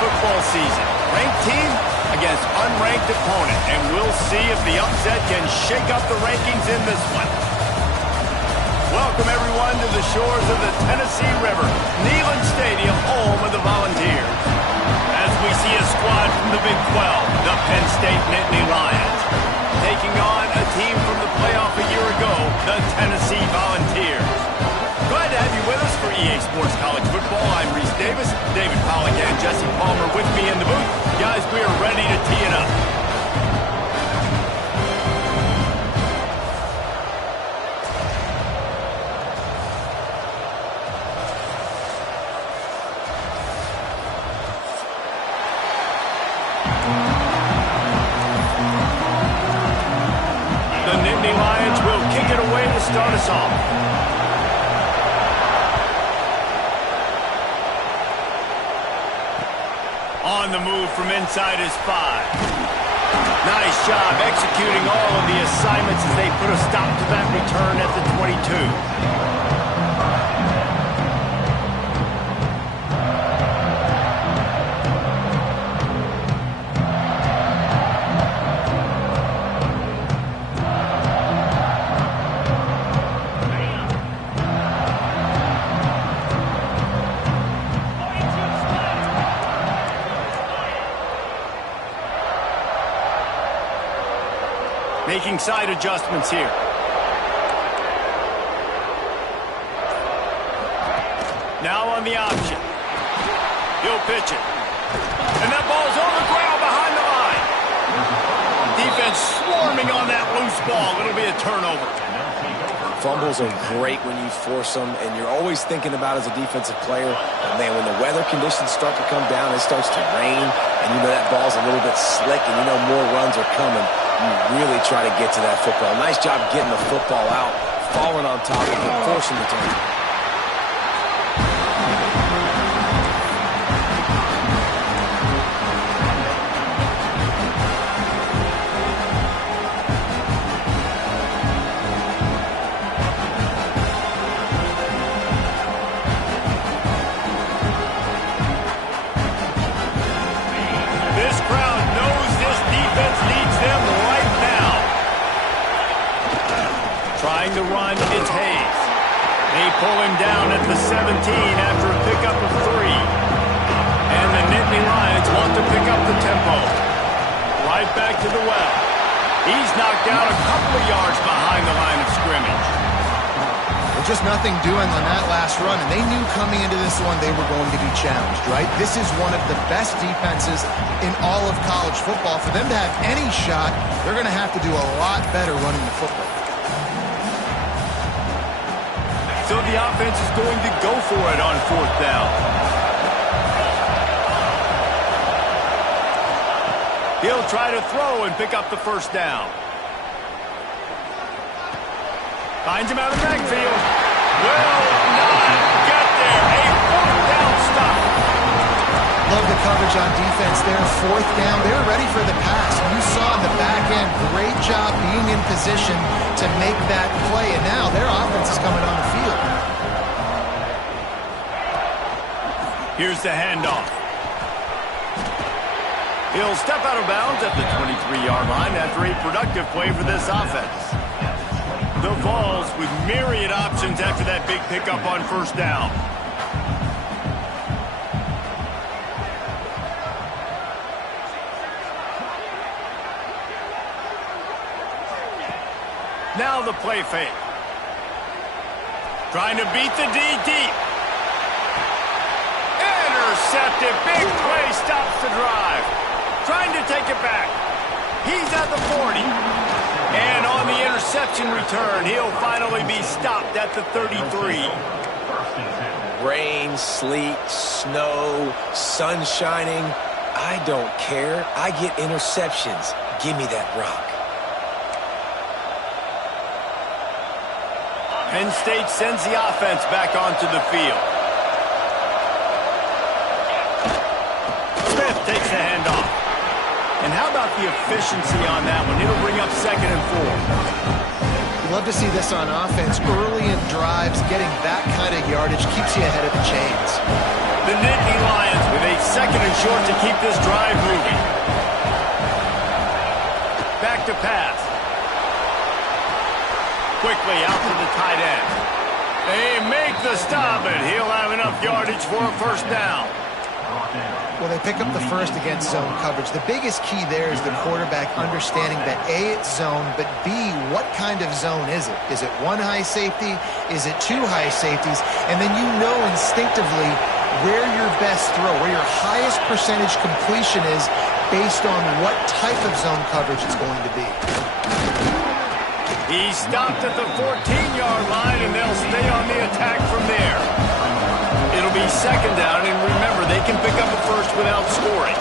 football season. Ranked team against unranked opponent, and we'll see if the upset can shake up the rankings in this one. Welcome, everyone, to the shores of the Tennessee River, Neyland Stadium, home of the Volunteers. As we see a squad from the Big 12, the Penn State Nittany Lions, taking on a team from the playoff a year ago, the Tennessee Volunteers. Glad to have you with us for EA Sports College Football. I'm Reese Davis, David Pollack and Jesse Palmer with me in the booth. Guys, we are ready to tee it up. The Nittany Lions will kick it away to start us off. On the move from inside his 5. Nice job executing all of the assignments as they put a stop to that return at the 22. Making side adjustments here. Now on the option. He'll pitch it. And that ball's on the ground behind the line. Defense swarming on that loose ball. It'll be a turnover. Fumbles are great when you force them, and you're always thinking about as a defensive player, but man, when the weather conditions start to come down, it starts to rain, and you know that ball's a little bit slick, and you know more runs are coming. You really try to get to that football. Nice job getting the football out, falling on top of it, forcing the turn. This crowd knows this defense needs them right now. Trying to run, it's Hayes. They pull him down at the 17 after a pickup of 3. And the Nittany Lions want to pick up the tempo. Right back to the well. He's knocked down a couple of yards behind the line of scrimmage. Just nothing doing on that last run, and they knew coming into this one they were going to be challenged, right? This is one of the best defenses in all of college football. For them to have any shot, they're going to have to do a lot better running the football. So the offense is going to go for it on 4th down. He'll try to throw and pick up the first down. Finds him out of the backfield. Will not get there. A 4th down stop. Love the coverage on defense there. 4th down. They're ready for the pass. You saw in the back end, great job being in position to make that play. And now their offense is coming on the field. Here's the handoff. He'll step out of bounds at the 23-yard line after a productive play for this offense. The Vols with myriad options after that big pickup on 1st down. Now the play fake. Trying to beat the D deep. Intercepted. Big play stops the drive. Trying to take it back. He's at the 40. And on the interception return, he'll finally be stopped at the 33. Rain, sleet, snow, sun shining. I don't care. I get interceptions. Give me that rock. Penn State sends the offense back onto the field. Smith takes the handoff. And how about the efficiency on that one? It'll bring up 2nd and 4. You love to see this on offense. Early in drives, getting that kind of yardage keeps you ahead of the chains. The Nittany Lions with a second and short to keep this drive moving. Back to pass. Quickly out to the tight end. They make the stop, and he'll have enough yardage for a first down. Well, they pick up the first against zone coverage. The biggest key there is the quarterback understanding that A, it's zone, but B, what kind of zone is it? Is it one high safety? Is it two high safeties? And then you know instinctively where your best throw, where your highest percentage completion is based on what type of zone coverage it's going to be. He stopped at the 14-yard line, and they'll stay on the attack from there. It'll be second down, and remember, they can pick up a first without scoring.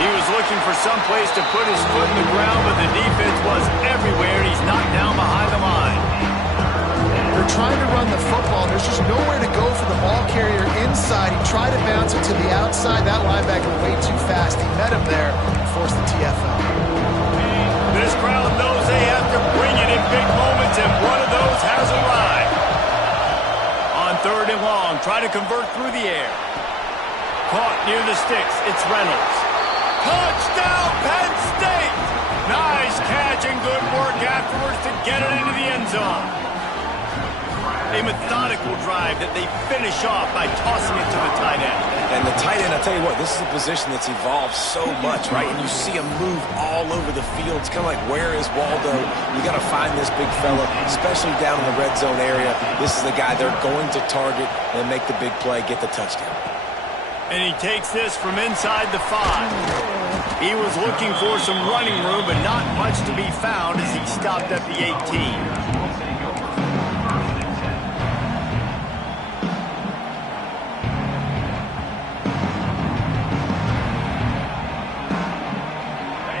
He was looking for some place to put his foot in the ground, but the defense was everywhere. He's knocked down behind the line. They're trying to run the football. There's just nowhere to go for the ball carrier inside. He tried to bounce it to the outside. That linebacker way too fast. He met him there and forced the TFL. This crowd knows they have to bring it in big moments, and one of those has arrived. On third and long, try to convert through the air. Caught near the sticks. It's Reynolds. Touchdown, Penn State! Nice catch and good work afterwards to get it into the end zone. A methodical drive that they finish off by tossing it to the tight end. And the tight end, I'll tell you what, this is a position that's evolved so much, right? And you see him move all over the field. It's kind of like, where is Waldo? You got to find this big fella, especially down in the red zone area. This is the guy they're going to target and make the big play, get the touchdown. And he takes this from inside the 5. He was looking for some running room, but not much to be found as he stopped at the 18.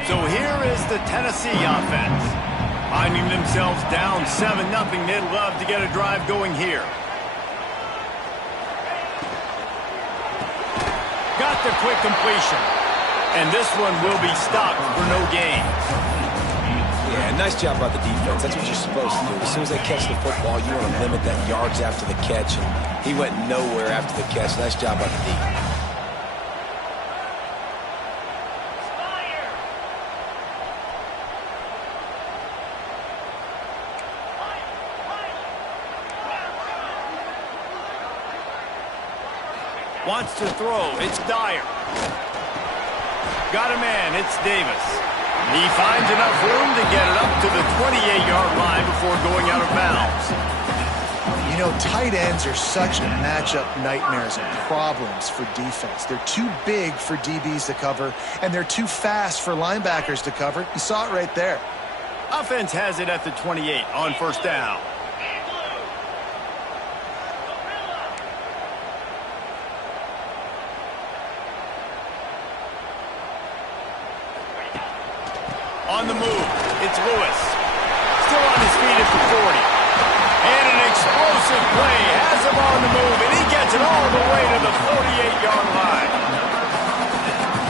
So here is the Tennessee offense. Finding themselves down 7-0, they'd love to get a drive going here. Got the quick completion. And this one will be stopped for no gain. Yeah, nice job by the defense. That's what you're supposed to do. As soon as they catch the football, you want to limit that yards after the catch. And he went nowhere after the catch. Nice job by the defense. Wants to throw. It's Dyer. Got a man. It's Davis. He finds enough room to get it up to the 28-yard line before going out of bounds. You know, tight ends are such matchup nightmares and problems for defense. They're too big for DBs to cover, and they're too fast for linebackers to cover. You saw it right there. Offense has it at the 28 on first down. On the move, it's Lewis. Still on his feet at the 40. And an explosive play has him on the move, and he gets it all the way to the 48-yard line.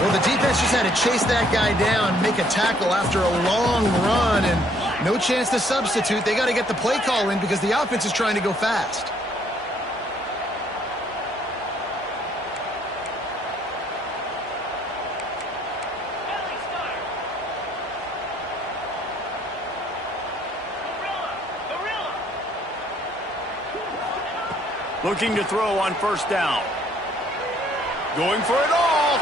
Well, the defense just had to chase that guy down, make a tackle after a long run, and no chance to substitute. They got to get the play call in because the offense is trying to go fast. Looking to throw on first down. Going for it all.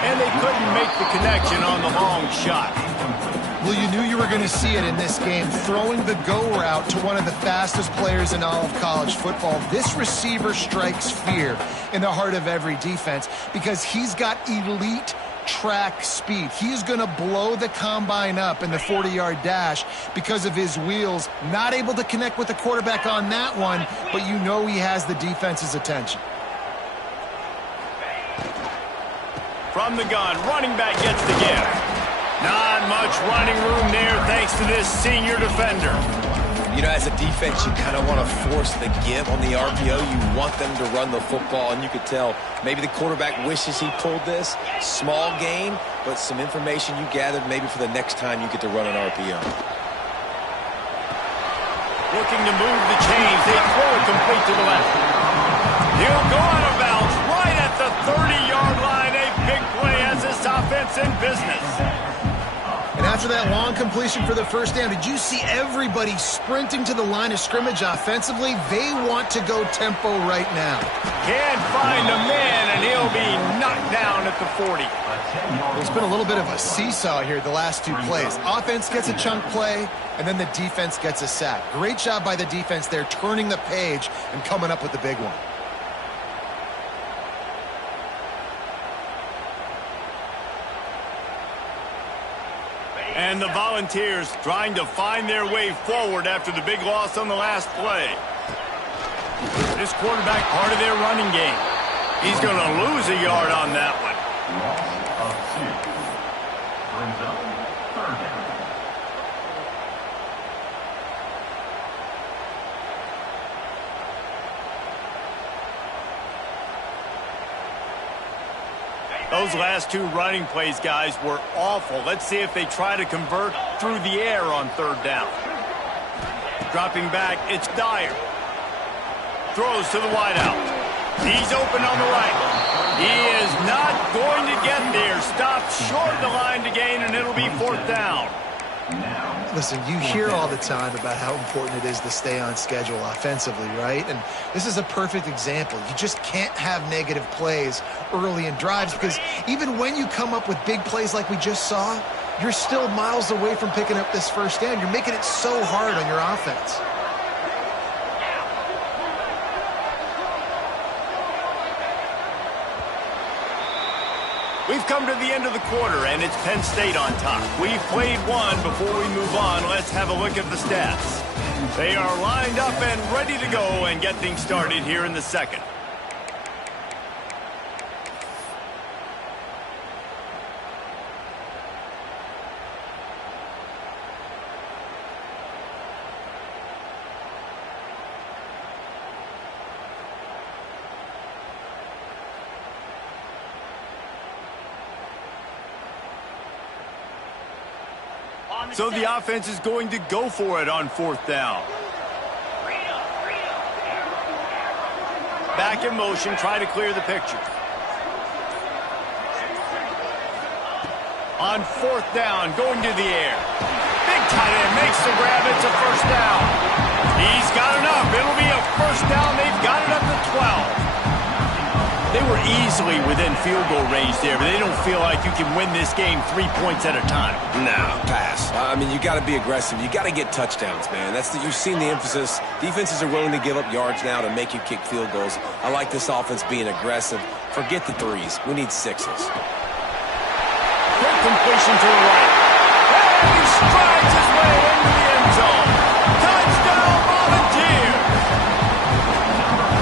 And they couldn't make the connection on the long shot. Well, you knew you were going to see it in this game. Throwing the go route to one of the fastest players in all of college football. This receiver strikes fear in the heart of every defense because he's got elite track speed. He's going to blow the combine up in the 40-yard dash because of his wheels. Not able to connect with the quarterback on that one, but you know he has the defense's attention. From the gun, running back gets the gift. Not much running room there thanks to this senior defender. You know, as a defense, you kind of want to force the give on the RPO. You want them to run the football, and you could tell maybe the quarterback wishes he pulled this. Small game, but some information you gathered maybe for the next time you get to run an RPO. Looking to move the chains. They throw it complete to the left. He'll go out of bounds right at the 30-yard line. A big play as this offense in business. And after that long completion for the first down, did you see everybody sprinting to the line of scrimmage offensively? They want to go tempo right now. Can't find a man, and he'll be knocked down at the 40. There's been a little bit of a seesaw here the last two plays. Offense gets a chunk play, and then the defense gets a sack. Great job by the defense there, turning the page and coming up with the big one. And the Volunteers trying to find their way forward after the big loss on the last play. This quarterback part of their running game. He's going to lose a yard on that one. Loss of 2. Brings up 3rd down. Those last two running plays, guys, were awful. Let's see if they try to convert through the air on 3rd down. Dropping back, it's Dyer. Throws to the wideout. He's open on the right. He is not going to get there. Stopped short of the line to gain, and it'll be 4th down. Listen, you hear all the time about how important it is to stay on schedule offensively, right? And this is a perfect example. You just can't have negative plays early in drives because even when you come up with big plays like we just saw, you're still miles away from picking up this first down. You're making it so hard on your offense. We've come to the end of the quarter, and it's Penn State on top. We've played one. Before we move on, let's have a look at the stats. They are lined up and ready to go and get things started here in the second. So the offense is going to go for it on 4th down. Back in motion, try to clear the picture. On 4th down, going to the air. Big tight end makes the grab. It's a first down. He's got enough. It'll be a first down. They've got it up to 12. They were easily within field goal range there, but they don't feel like you can win this game 3 points at a time. No, pass. I mean, you got to be aggressive. You got to get touchdowns, man. You've seen the emphasis. Defenses are willing to give up yards now to make you kick field goals. I like this offense being aggressive. Forget the threes. We need 6s. Quick completion to the right. And he strides his way into the end zone. Touchdown, Volunteers!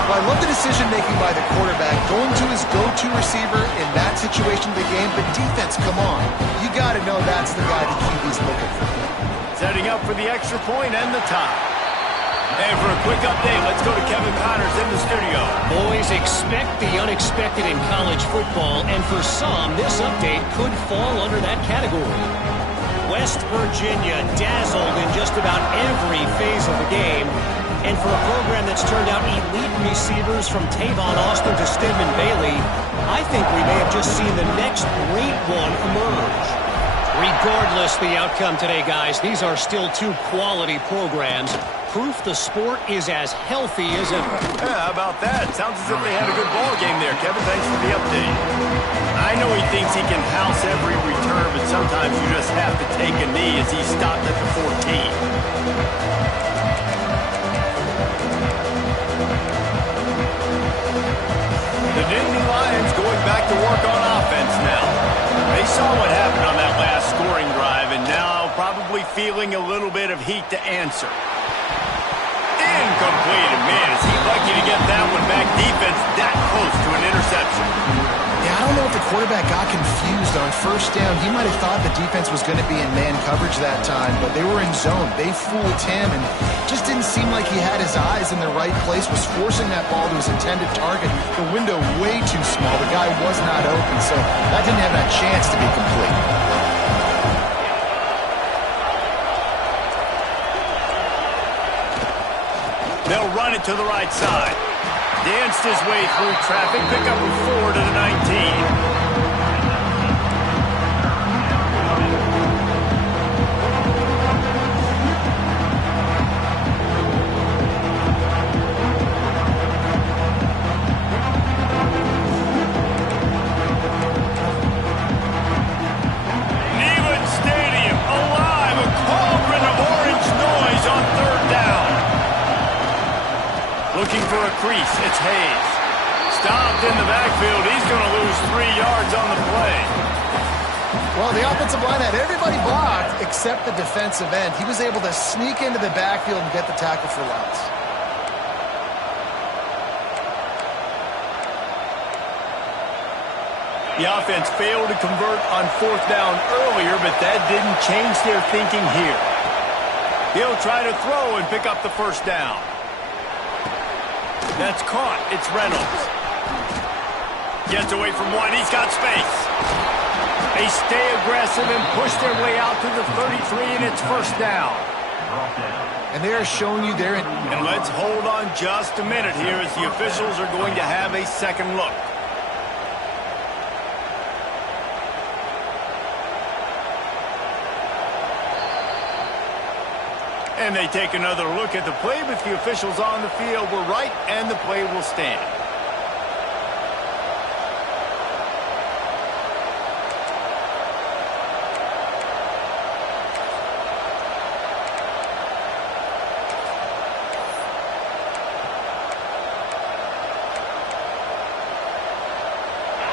Well, I love the decision-making by the quarterback, going to his go-to receiver in that situation of the game, but defense, come on. You got to know that's the guy the QB's looking for. Setting up for the extra point and the tie. And for a quick update, let's go to Kevin Connors in the studio. Boys, expect the unexpected in college football, and for some, this update could fall under that category. West Virginia dazzled in just about every phase of the game. And for a program that's turned out elite receivers from Tavon Austin to Stedman Bailey, I think we may have just seen the next great one emerge. Regardless the outcome today, guys, these are still two quality programs. Proof the sport is as healthy as ever. Yeah, how about that? Sounds as if they had a good ball game there. Kevin, thanks for the update. I know he thinks he can house every return, but sometimes you just have to take a knee as he stopped at the 14. The Nittany Lions going back to work on offense now. They saw what happened on that last scoring drive, and now probably feeling a little bit of heat to answer. Incomplete, and man, is he lucky to get that one back. Defense that close to an interception. Yeah, I don't know if the quarterback got confused on first down. He might have thought the defense was going to be in man coverage that time, but they were in zone. They fooled him, and just didn't seem like he had his eyes in the right place, was forcing that ball to his intended target. The window way too small. The guy was not open, so that didn't have that chance to be complete. They'll run it to the right side. Danced his way through traffic. Pick up a 4 to the 19. Looking for a crease, it's Hayes. Stopped in the backfield. He's going to lose 3 yards on the play. Well, the offensive line had everybody blocked except the defensive end. He was able to sneak into the backfield and get the tackle for loss. The offense failed to convert on 4th down earlier, but that didn't change their thinking here. He'll try to throw and pick up the 1st down. That's caught. It's Reynolds. Gets away from one. He's got space. They stay aggressive and push their way out to the 33, and it's 1st down. And they are showing you their... And let's hold on just a minute here as the officials are going to have a second look. And they take another look at the play, but the officials on the field were right, and the play will stand.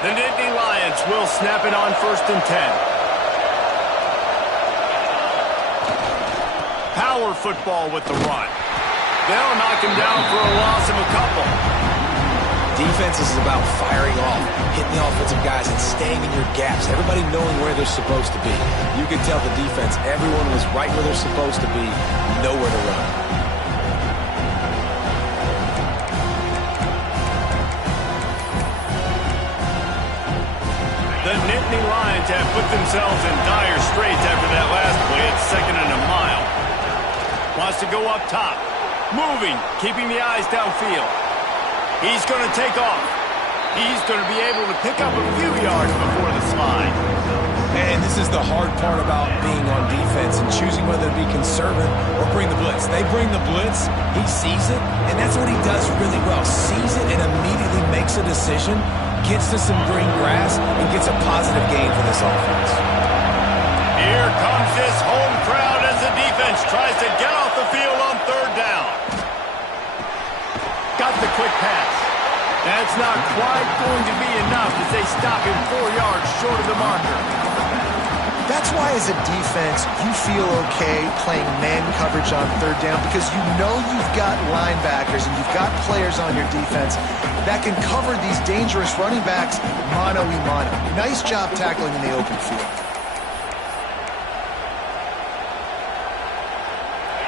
The Nittany Lions will snap it on 1st and 10. Power football with the run. They'll knock him down for a loss of a couple. Defense is about firing off, hitting the offensive guys, and staying in your gaps. Everybody knowing where they're supposed to be. You can tell the defense, everyone was right where they're supposed to be, nowhere to run. The Nittany Lions have put themselves in dire straits after that last play. It's 2nd and a mile. Wants to go up top. Moving, keeping the eyes downfield. He's going to take off. He's going to be able to pick up a few yards before the slide. And this is the hard part about being on defense and choosing whether to be conservative or bring the blitz. They bring the blitz, he sees it, and that's what he does really well. Sees it and immediately makes a decision, gets to some green grass, and gets a positive gain for this offense. Here comes this home crowd as the defense tries to get off the field on 3rd down. Got the quick pass. That's not quite going to be enough as they stop him 4 yards short of the marker. That's why as a defense, you feel okay playing man coverage on 3rd down because you know you've got linebackers and you've got players on your defense that can cover these dangerous running backs mano-a-mano. Nice job tackling in the open field.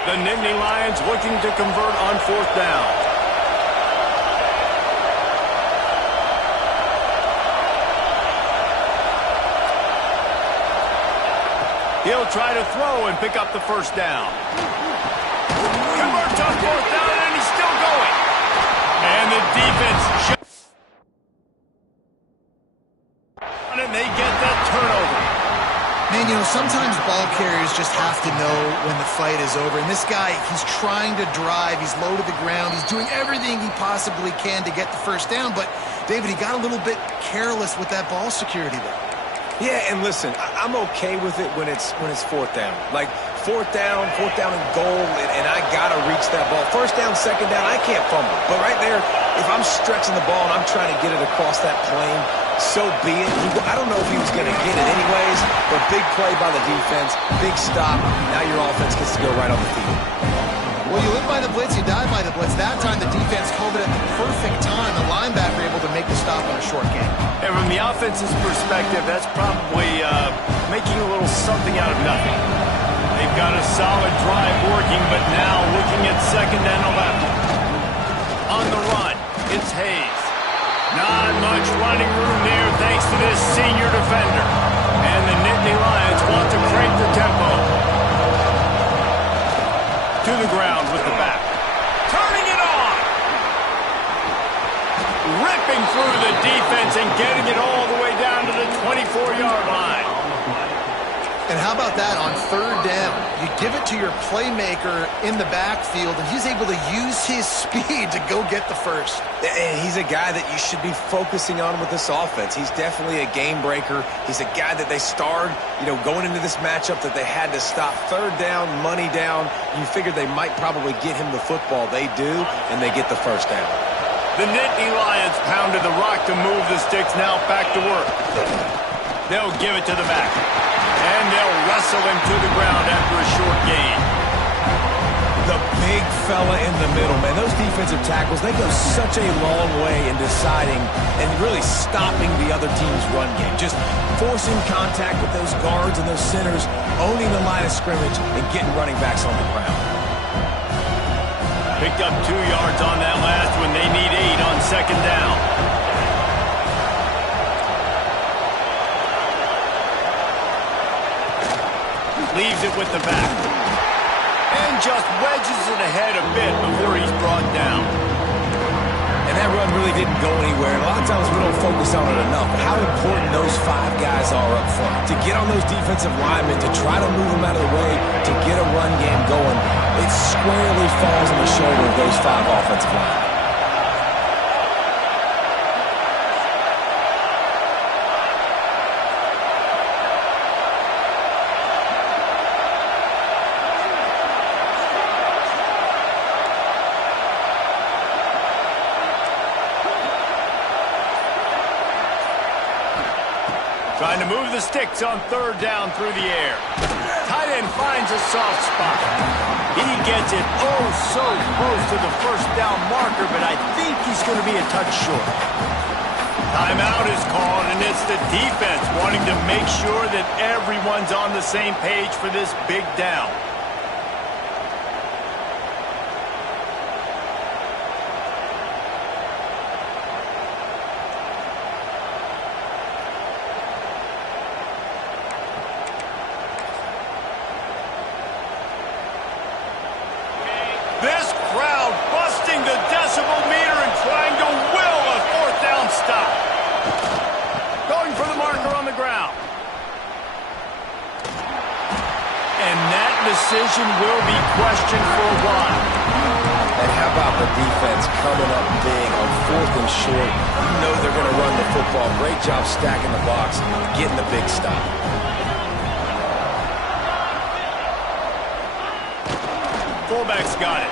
The Nittany Lions looking to convert on 4th down. He'll try to throw and pick up the 1st down. Converts on 4th down, and he's still going. And the defense and they get that turnover. Man, you know, sometimes ball carriers just have to know when the fight is over. And this guy, he's trying to drive. He's low to the ground. He's doing everything he possibly can to get the 1st down. But, David, he got a little bit careless with that ball security there. Yeah, and listen, I'm okay with it when it's 4th down. Like, 4th down and goal, and I got to reach that ball. 1st down, 2nd down, I can't fumble. But right there, if I'm stretching the ball and I'm trying to get it across that plane, so be it. I don't know if he was going to get it anyways, but big play by the defense, big stop. Now your offense gets to go right on the field. Well, you live by the blitz, you die by the blitz. That time the defense called it at the perfect time. The linebacker able to make the stop on a short game. And from the offense's perspective, that's probably making a little something out of nothing. They've got a solid drive working, but now looking at 2nd and 11. On the run, it's Hayes. Not much running room there thanks to this senior defender. And the Nittany Lions want to crank the tempo. To the ground with the back. Turning it on. ripping through the defense and getting it all the way down to the 24-yard line. And how about that on third down? You give it to your playmaker in the backfield, and he's able to use his speed to go get the first. And he's a guy that you should be focusing on with this offense. He's definitely a game breaker. He's a guy that they starred, going into this matchup that they had to stop. Third down, money down. You figured they might probably get him the football. They do, and they get the first down. The Nittany Lions pounded the rock to move the sticks. Now back to work. They'll give it to the back. And they'll wrestle him to the ground after a short gain. The big fella in the middle, man. Those defensive tackles, they go such a long way in deciding and really stopping the other team's run game. Just forcing contact with those guards and those centers, owning the line of scrimmage, and getting running backs on the ground. Picked up 2 yards on that last one. They need 8 on second down. Leaves it with the back. And just wedges it ahead a bit before he's brought down. And that run really didn't go anywhere. And a lot of times we don't focus on it enough. But how important those 5 guys are up front. To get on those defensive linemen, to try to move them out of the way, to get a run game going, it squarely falls on the shoulder of those 5 offensive linemen. Trying to move the sticks on third down through the air. Tight end finds a soft spot. He gets it so close to the first down marker, but I think he's going to be a touch short. Timeout is called, and it's the defense wanting to make sure that everyone's on the same page for this big down. This crowd busting the decibel meter and trying to will a fourth down stop. Going for the marker on the ground. And that decision will be questioned for a while. And how about the defense coming up big on fourth and short? You know they're going to run the football. Great job stacking the box, getting the big stop. Fullback's got it.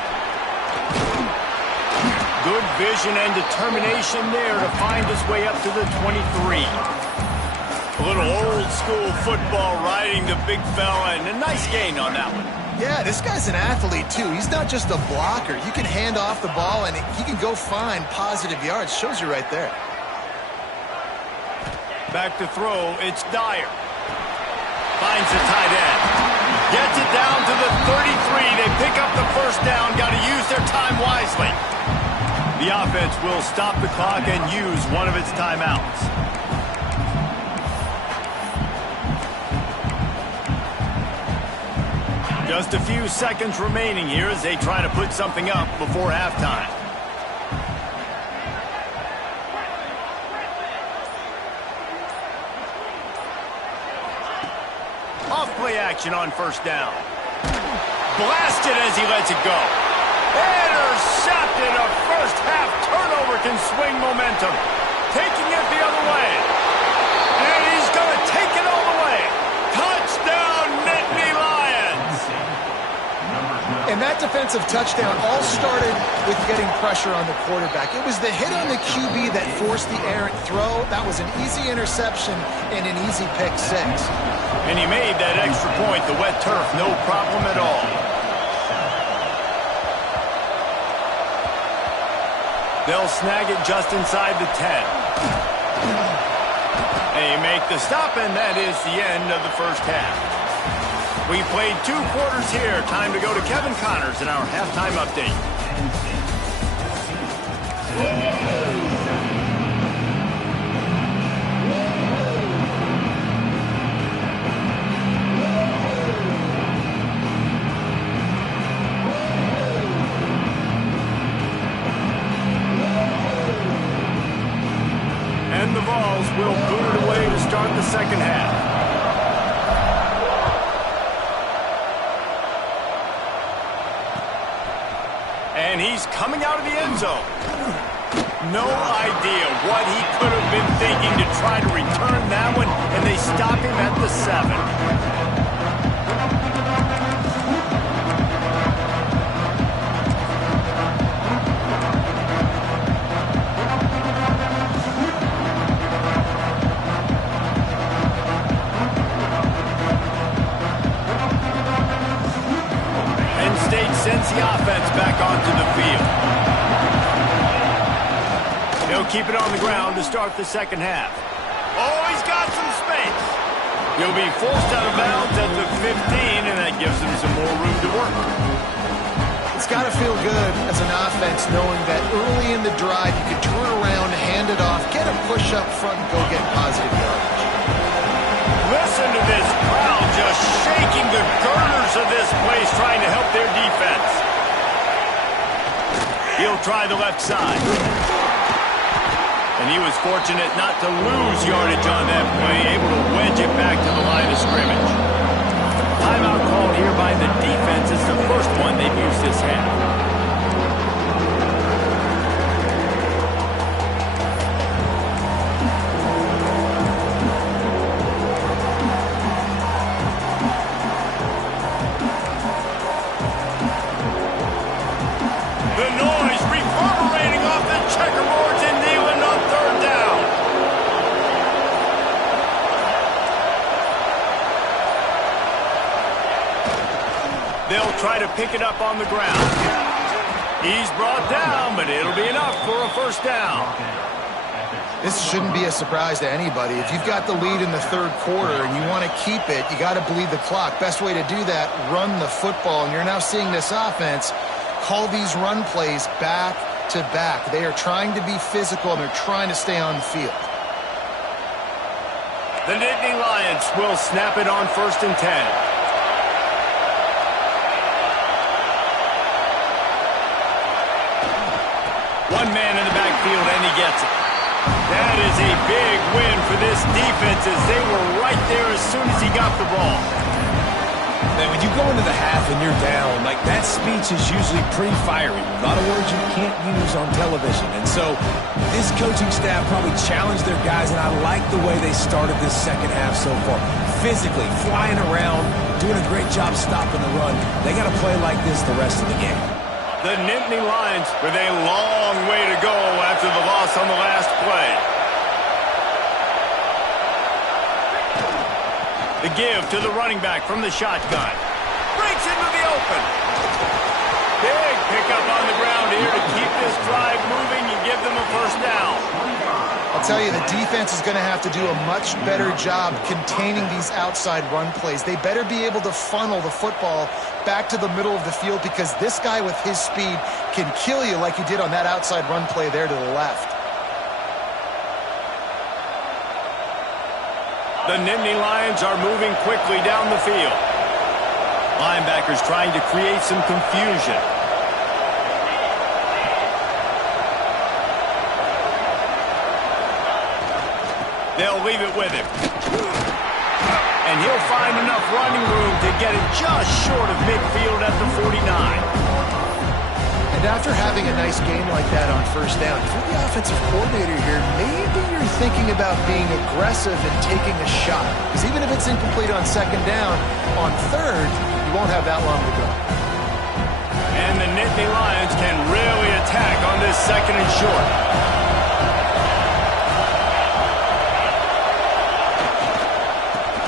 Good vision and determination there to find his way up to the 23. A little old-school football riding the big fella, and a nice gain on that one. Yeah, this guy's an athlete, too. He's not just a blocker. You can hand off the ball, and he can go find positive yards. Shows you right there. Back to throw, it's Dyer. Finds the tight end. Gets it down to the 33. They pick up the first down. Got to use their time wisely. The offense will stop the clock and use one of its timeouts. Just a few seconds remaining here as they try to put something up before halftime. Off-play action on first down. Blasted as he lets it go. Intercepted. A first-half turnover can swing momentum. Taking it the other way. And he's going to take it all the way. Touchdown, Nittany Lions. And that defensive touchdown all started with getting pressure on the quarterback. It was the hit on the QB that forced the errant throw. That was an easy interception and an easy pick six. And he made that extra point. The wet turf, no problem at all. They'll snag it just inside the 10. They make the stop, and that is the end of the first half. We played 2 quarters here. Time to go to Kevin Connors in our halftime update. start the second half. And he's coming out of the end zone. No idea what he could have been thinking to try to return that one, and they stop him at the 7. Sends the offense back onto the field. He'll keep it on the ground to start the second half. Oh, he's got some space. He'll be forced out of bounds at the 15, and that gives him some more room to work. It's got to feel good as an offense knowing that early in the drive you can turn around, hand it off, get a push up front, and go get positive yardage. Listen to this crowd just shaking the girders of this place, trying to help their defense. He'll try the left side. And he was fortunate not to lose yardage on that play, able to wedge it back to the line of scrimmage. Timeout called here by the defense. It's the first one they've used this half. They'll try to pick it up on the ground. He's brought down, but it'll be enough for a first down. This shouldn't be a surprise to anybody. If you've got the lead in the third quarter and you want to keep it, you got to bleed the clock. Best way to do that, run the football. And you're now seeing this offense call these run plays back to back. They are trying to be physical, and they're trying to stay on the field. The Nittany Lions will snap it on 1st and 10. One man in the backfield, and he gets it. That is a big win for this defense, as they were right there as soon as he got the ball. Man, when you go into the half and you're down, like, that speech is usually pretty fiery. A lot of words you can't use on television. And so this coaching staff probably challenged their guys, and I like the way they started this second half so far. Physically, flying around, doing a great job stopping the run. They got to play like this the rest of the game. The Nittany Lions with a long way to go after the loss on the last play. The give to the running back from the shotgun. Breaks into the open. Big pickup on the ground here to keep this drive moving and give them a first down. I'll tell you, the defense is going to have to do a much better job containing these outside run plays. They better be able to funnel the football back to the middle of the field, because this guy with his speed can kill you like he did on that outside run play there to the left. The Nittany Lions are moving quickly down the field. Linebackers trying to create some confusion. They'll leave it with him. And he'll find enough running room to get it just short of midfield at the 49. And after having a nice game like that on first down, if you're the offensive coordinator here, maybe you're thinking about being aggressive and taking a shot. Because even if it's incomplete on second down, on third, you won't have that long to go. And the Nittany Lions can really attack on this second and short.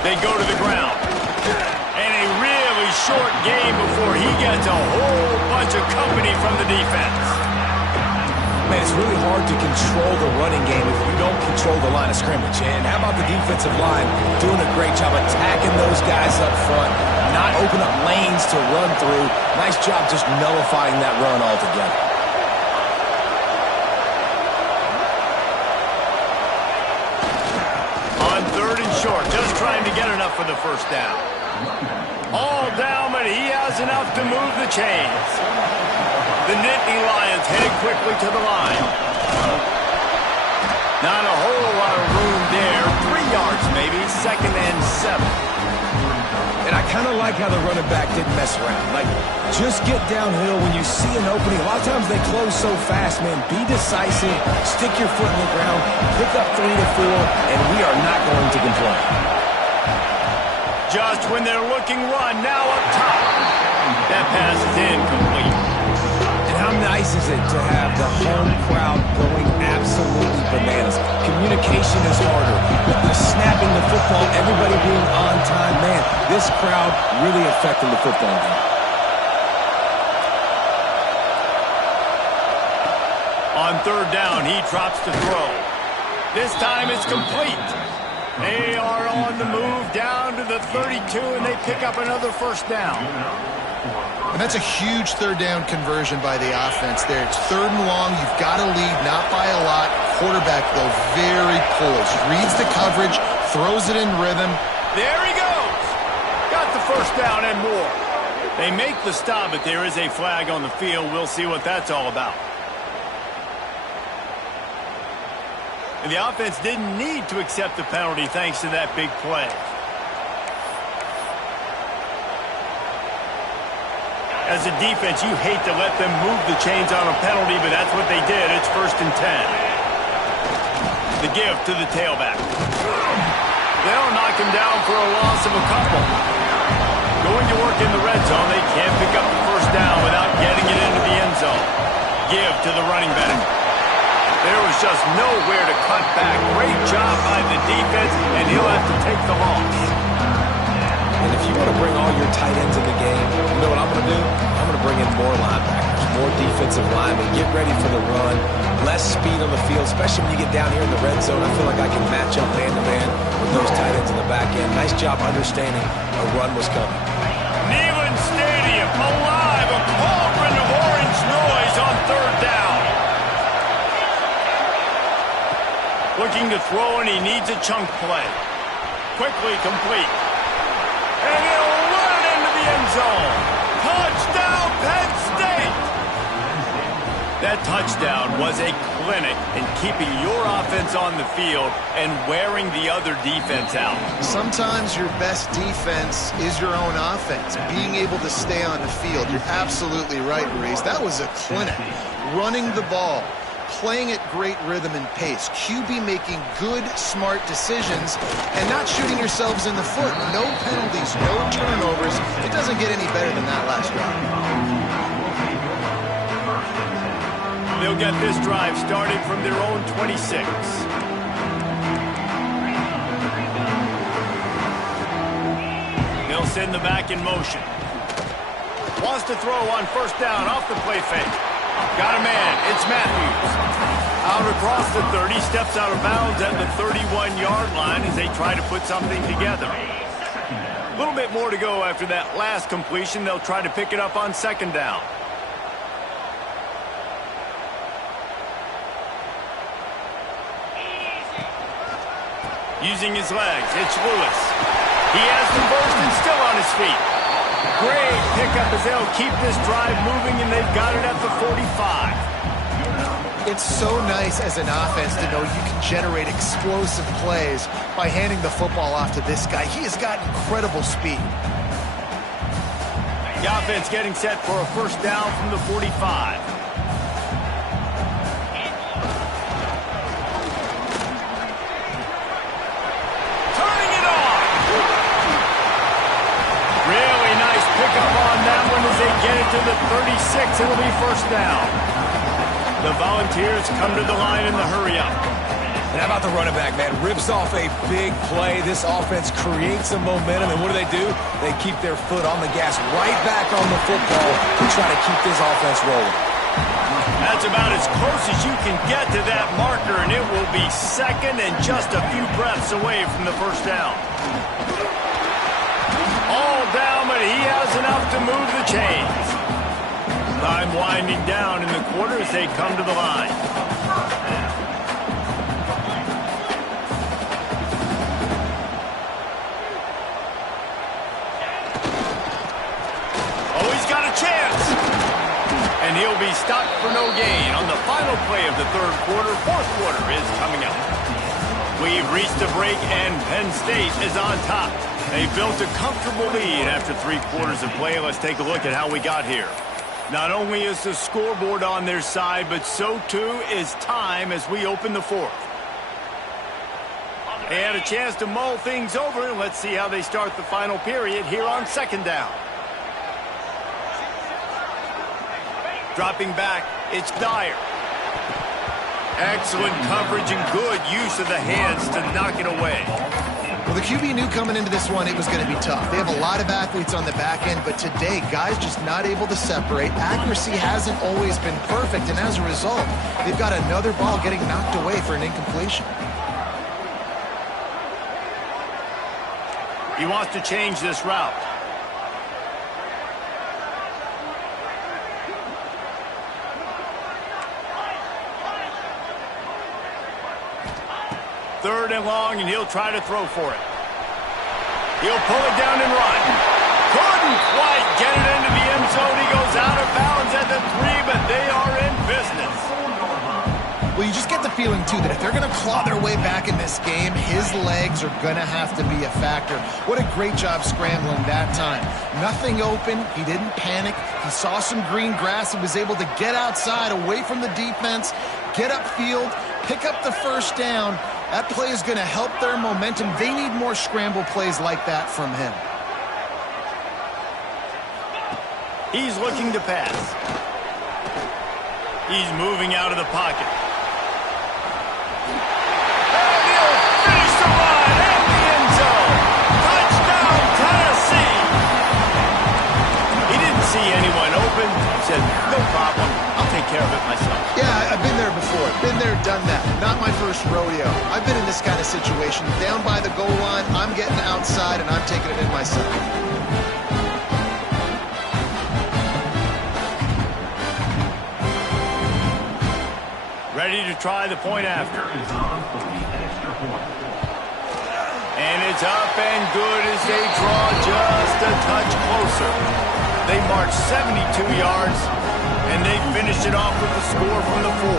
They go to the ground. And a really short game before he gets a whole bunch of company from the defense. Man, it's really hard to control the running game if you don't control the line of scrimmage. And how about the defensive line doing a great job attacking those guys up front, not open up lanes to run through. Nice job just nullifying that run altogether. Short, just trying to get enough for the first down. All down, but he has enough to move the chains. The Nittany Lions heading quickly to the line. Not a whole lot of room there. 3 yards maybe. kind of like how the running back didn't mess around. Like, just get downhill when you see an opening. A lot of times they close so fast, man. Be decisive, stick your foot in the ground, pick up 3 to 4, and we are not going to complain. Just when they're looking run, now up top. That pass is incomplete. And how nice is it to have the home crowd going absolutely bananas? Communication is harder. The snapping the football, everybody being on time. Man, this crowd really affecting the football game. On third down, he drops the throw. This time it's complete. They are on the move down to the 32, and they pick up another first down. And that's a huge third down conversion by the offense there. It's 3rd and long. You've got to lead, not by a lot. Quarterback, though, very poised. Reads the coverage, throws it in rhythm. There he goes. Got the first down and more. They make the stop, but there is a flag on the field. We'll see what that's all about. And the offense didn't need to accept the penalty thanks to that big play. As a defense, you hate to let them move the chains on a penalty, but that's what they did. It's 1st and 10. The give to the tailback. They'll knock him down for a loss of a couple. Going to work in the red zone, they can't pick up the first down without getting it into the end zone. Give to the running back. There was just nowhere to cut back. Great job by the defense, and he'll have to take the loss. And if you want to bring all your tight ends in the game, you know what I'm going to do? I'm going to bring in more linebackers, more defensive linemen, get ready for the run, less speed on the field, especially when you get down here in the red zone. I feel like I can match up man-to-man with those tight ends in the back end. Nice job understanding a run was coming. Neyland Stadium alive, a cauldron of orange noise on third down. Looking to throw, and he needs a chunk play. Quickly complete. And he'll run it into the end zone. Touchdown, Penn State! That touchdown was a clinic in keeping your offense on the field and wearing the other defense out. Sometimes your best defense is your own offense, being able to stay on the field. You're absolutely right, Reese. That was a clinic. Running the ball, playing at great rhythm and pace. QB making good, smart decisions and not shooting yourselves in the foot. No penalties, no turnovers. It doesn't get any better than that last drive. They'll get this drive started from their own 26. They'll send the back in motion. Wants to throw on first down off the play fake. Got a man. It's Matthews. Out across the 30, steps out of bounds at the 31-yard line as they try to put something together. A little bit more to go after that last completion. They'll try to pick it up on 2nd down. Using his legs, it's Lewis. He has the burst and still on his feet. Great pickup as they'll keep this drive moving, and they've got it at the 45. It's so nice as an offense to know you can generate explosive plays by handing the football off to this guy. He has got incredible speed. The offense getting set for a first down from the 45. Pick up on that one as they get it to the 36. It'll be first down. The Volunteers come to the line in the hurry up. And how about the running back, man? Rips off a big play. This offense creates some momentum, and what do? They keep their foot on the gas right back on the football to try to keep this offense rolling. That's about as close as you can get to that marker, and it will be second and just a few breaths away from the first down. All down, but he has enough to move the chains. Time winding down in the quarter as they come to the line. Oh, he's got a chance. And he'll be stopped for no gain on the final play of the third quarter. Fourth quarter is coming up. We've reached a break, and Penn State is on top. They built a comfortable lead after 3 quarters of play. Let's take a look at how we got here. Not only is the scoreboard on their side, but so too is time as we open the 4th. They had a chance to mull things over. Let's see how they start the final period here on 2nd down. Dropping back, it's Dyer. Excellent coverage and good use of the hands to knock it away. Well, the QB knew coming into this one it was going to be tough. They have a lot of athletes on the back end, but today, guys just not able to separate. Accuracy hasn't always been perfect, and as a result, they've got another ball getting knocked away for an incompletion. He wants to change this route. Third and long, and he'll try to throw for it. He'll pull it down and run. Couldn't quite get it into the end zone. He goes out of bounds at the 3, but they are in business. Well, you just get the feeling, too, that if they're going to claw their way back in this game, his legs are going to have to be a factor. What a great job scrambling that time. Nothing open. He didn't panic. He saw some green grass. He was able to get outside, away from the defense, get upfield, pick up the first down. That play is going to help their momentum. They need more scramble plays like that from him. He's looking to pass. He's moving out of the pocket. And he'll finish the run in the end zone. Touchdown, Tennessee. He didn't see anyone open. He said, no problem. I'll take care of it myself. Yeah, I've been there before. Been there, done that. Not my first rodeo. I've been in this kind of situation. Down by the goal line, I'm getting outside, and I'm taking it in myself. Ready to try the point after. And it's up and good as they draw just a touch closer. They march 72 yards, and they finished it off with the score from the 4.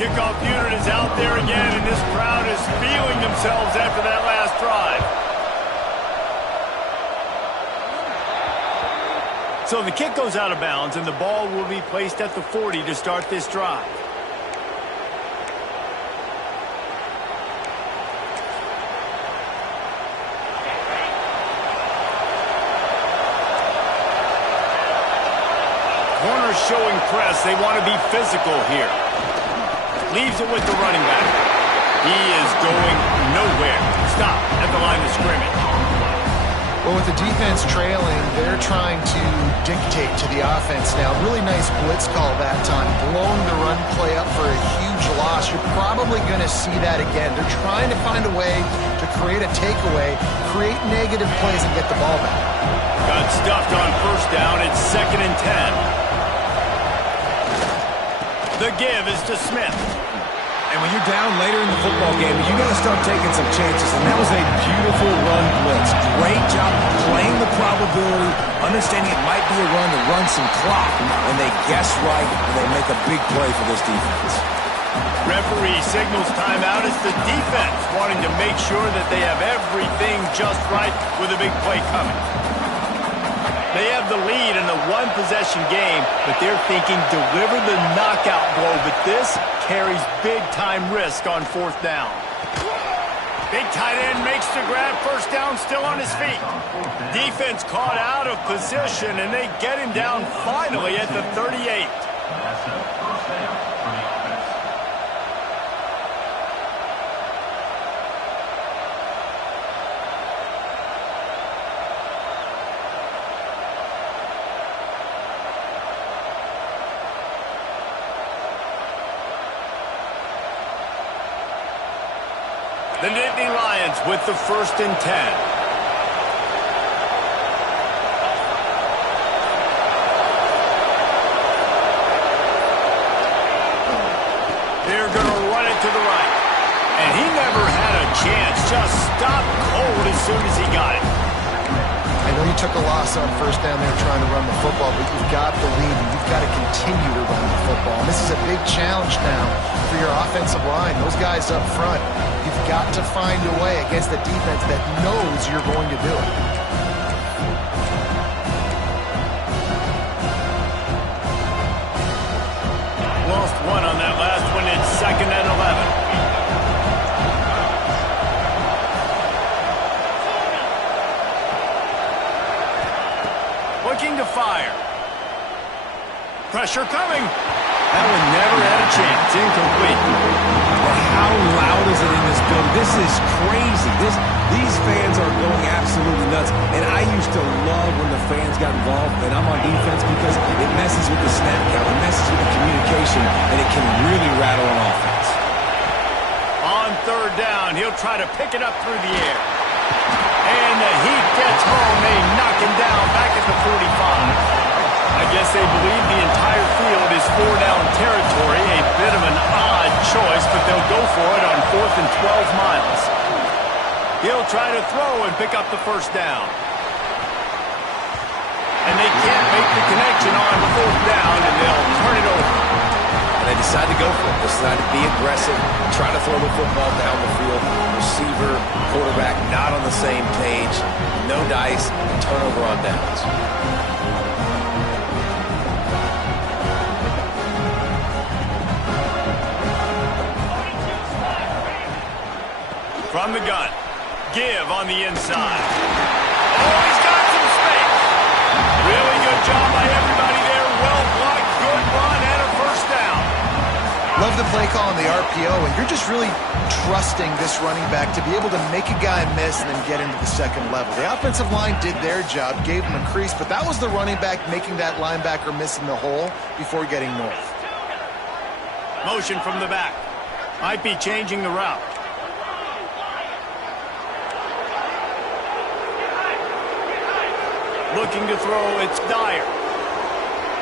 Kickoff unit is out there again, and this crowd is feeling themselves after that last drive. So the kick goes out of bounds, and the ball will be placed at the 40 to start this drive. Corners showing press. They want to be physical here. Leaves it with the running back. He is going nowhere. Stop at the line of scrimmage. Well, with the defense trailing, they're trying to dictate to the offense now. Really nice blitz call that time. Blowing the run play up for a huge loss. You're probably going to see that again. They're trying to find a way to create a takeaway, create negative plays, and get the ball back. Got stuffed on first down. It's 2nd and 10. The give is to Smith. And when you're down later in the football game, you got to start taking some chances. And that was a beautiful run blitz. Great job playing the probability, understanding it might be a run to run some clock. And they guess right, and they make a big play for this defense. Referee signals timeout as the defense wanting to make sure that they have everything just right with a big play coming. They have the lead in a one-possession game, but they're thinking deliver the knockout blow. But this carries big-time risk on 4th down. Big tight end makes the grab. First down, still on his feet. Defense caught out of position, and they get him down finally at the 38. The Nittany Lions with the 1st and 10. They're going to run it to the right. And he never had a chance. Just stopped cold as soon as he got it. I know you took a loss on first down there trying to run the football, but you've got the lead and you've got to continue to run the football. And this is a big challenge now for your offensive line. Those guys up front, you've got to find a way against the defense that knows you're going to do it. Lost one on that last one. It's 2nd and 11. Looking to fire. Pressure coming. That one never had a chance. Incomplete. How loud is it in this building? This is crazy. These fans are going absolutely nuts. And I used to love when the fans got involved, and I'm on defense because it messes with the snap count, it messes with the communication, and it can really rattle an offense. On 3rd down, he'll try to pick it up through the air. And the Heat gets home. They knock him down back at the 45. I guess they believe the entire field is 4-down territory. A bit of an odd choice, but they'll go for it on 4th and 12 miles. He'll try to throw and pick up the first down. And they can't make the connection on 4th down, and they'll turn it over. And they decide to go for it. They decide to be aggressive, try to throw the football down the field. Receiver, quarterback not on the same page. No dice, turnover on downs. From the gun. Give on the inside. Oh, he's got some space. Really good job by everybody there. Well blocked, good run, and a first down. Love the play call on the RPO, and you're just really trusting this running back to be able to make a guy miss and then get into the second level. The offensive line did their job, gave him a crease, but that was the running back making that linebacker miss in the hole before getting north. Motion from the back. Might be changing the route. Looking to throw, it's Dyer.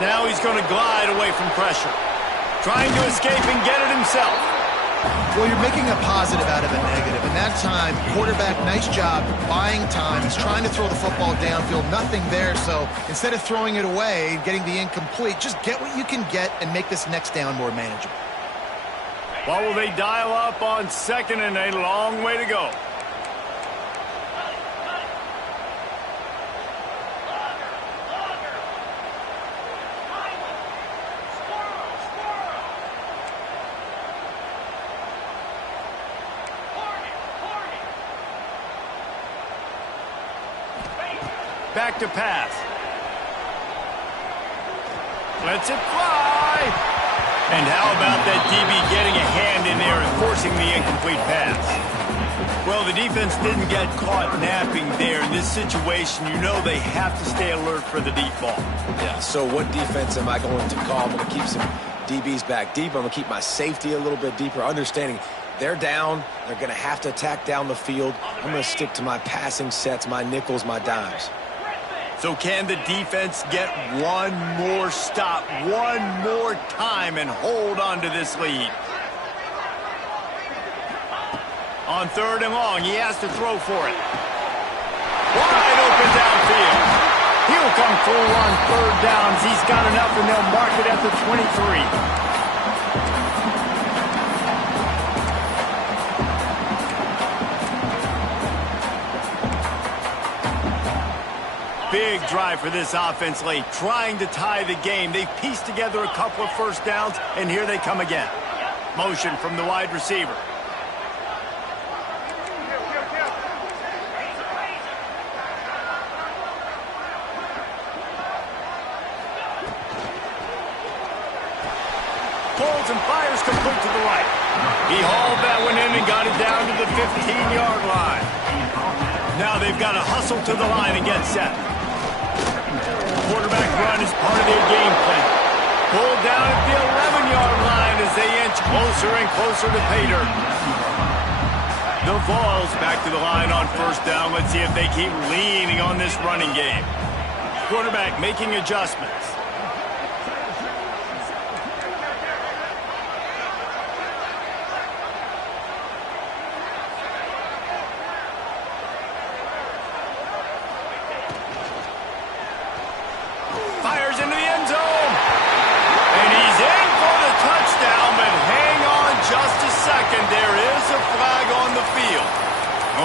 Now he's going to glide away from pressure. Trying to escape and get it himself. Well, you're making a positive out of a negative. And that time, quarterback, nice job buying time. He's trying to throw the football downfield. Nothing there, so instead of throwing it away and getting the incomplete, just get what you can get and make this next down more manageable. What will they dial up on 2nd and a long way to go? Back to pass. Lets it fly. And how about that DB getting a hand in there and forcing the incomplete pass? Well, the defense didn't get caught napping there. In this situation, you know they have to stay alert for the deep ball. Yeah, so what defense am I going to call? I'm going to keep some DBs back deep. I'm going to keep my safety a little bit deeper, understanding they're down. They're going to have to attack down the field. I'm going to stick to my passing sets, my nickels, my dimes. So can the defense get one more stop, one more time, and hold on to this lead? On 3rd and long, he has to throw for it. Wide open downfield. He'll come through on 3rd downs. He's got enough, and they'll mark it at the 23. Big drive for this offense late, trying to tie the game. They've pieced together a couple of first downs, and here they come again. Motion from the wide receiver. Pulls and fires complete to the right. He hauled that one in and got it down to the 15-yard line. Now they've got to hustle to the line and get set. Quarterback run is part of their game plan. Pulled down at the 11-yard line as they inch closer and closer to pay dirt. The Vols back to the line on 1st down. Let's see if they keep leaning on this running game. Quarterback making adjustments.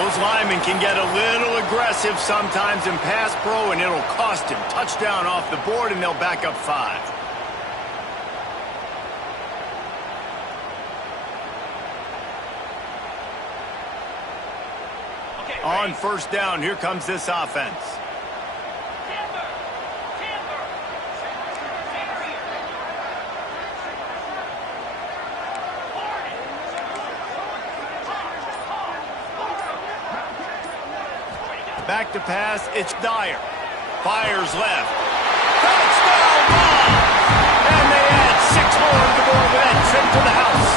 Those linemen can get a little aggressive sometimes in pass pro, and it'll cost him. Touchdown off the board, and they'll back up 5. On first down, here comes this offense. Back to pass, it's Dyer. Fires left. Touchdown ball! And they add 6 more to the board with that trip to the house.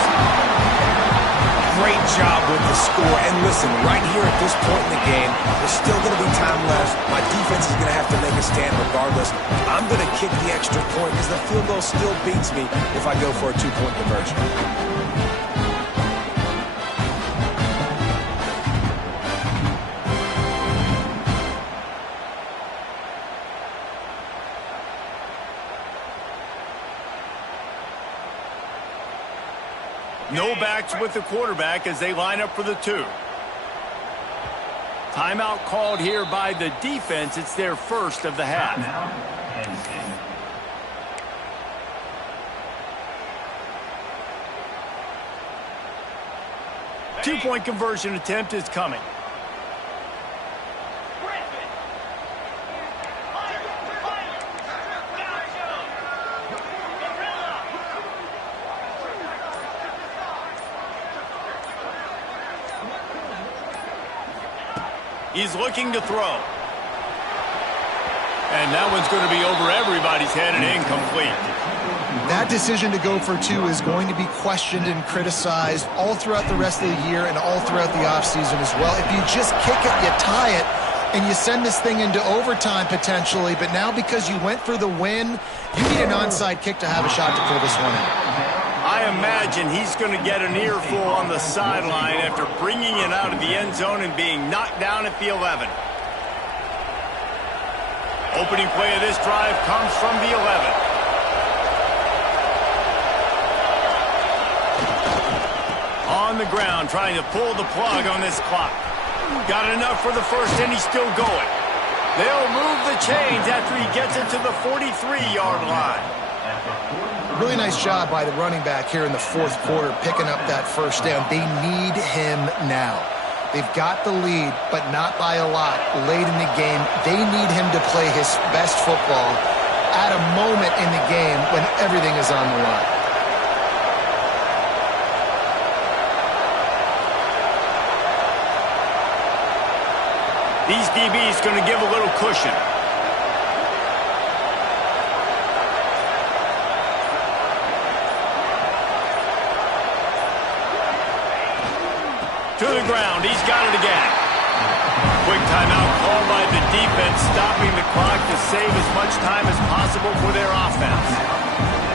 Great job with the score. And listen, right here at this point in the game, there's still going to be time left. My defense is going to have to make a stand regardless. I'm going to kick the extra point because the field goal still beats me if I go for a 2-point conversion. No backs with the quarterback as they line up for the 2. Timeout called here by the defense. It's their first of the half. 2-point conversion attempt is coming. He's looking to throw. And that one's going to be over everybody's head and incomplete. That decision to go for 2 is going to be questioned and criticized all throughout the rest of the year and all throughout the offseason as well. If you just kick it, you tie it, and you send this thing into overtime potentially, but now because you went for the win, you need an onside kick to have a shot to pull this one out. I imagine he's going to get an earful on the sideline after bringing it out of the end zone and being knocked down at the 11. Opening play of this drive comes from the 11. On the ground, trying to pull the plug on this clock. Got enough for the first, and he's still going. They'll move the chains after he gets it to the 43-yard line. Really nice job by the running back here in the 4th quarter, picking up that first down. They need him now. They've got the lead, but not by a lot late in the game. They need him to play his best football at a moment in the game when everything is on the line. These DBs going to give a little cushion. To the ground, he's got it again. Quick timeout called by the defense, stopping the clock to save as much time as possible for their offense.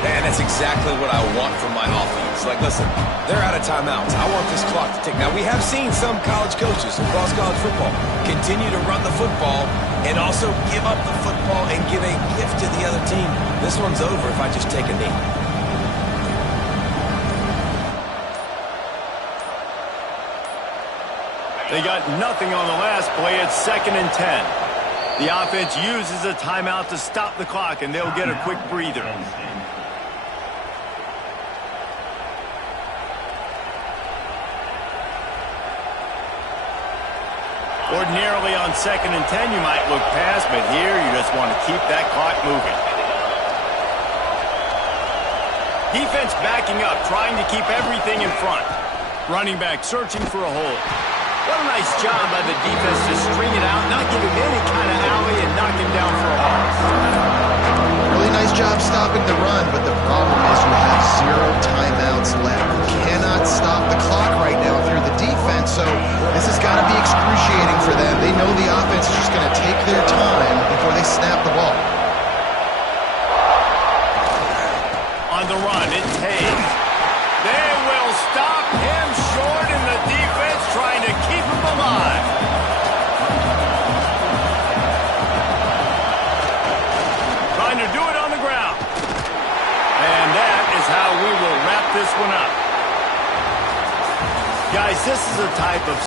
Man, that's exactly what I want from my offense. Like, listen, they're out of timeouts. I want this clock to tick. Now, we have seen some college coaches across college football continue to run the football and also give up the football and give a gift to the other team. This one's over if I just take a knee. They got nothing on the last play. It's 2nd and 10. The offense uses a timeout to stop the clock, and they'll get a quick breather. Ordinarily on 2nd and 10, you might look past, but here you just want to keep that clock moving. Defense backing up, trying to keep everything in front. Running back searching for a hole. What a nice job by the defense to string it out, not give him any kind of alley, and knock him down for a haul. Really nice job stopping the run, but the problem is you have 0 timeouts left. You cannot stop the clock right now if you're the defense, so this has got to be excruciating for them. They know the offense is just going to take their time before they snap the ball. On the run, it's Hayes. They will stop him short, and the defense trying to keep him alive. Trying to do it on the ground. And that is how we will wrap this one up. Guys, this is a type of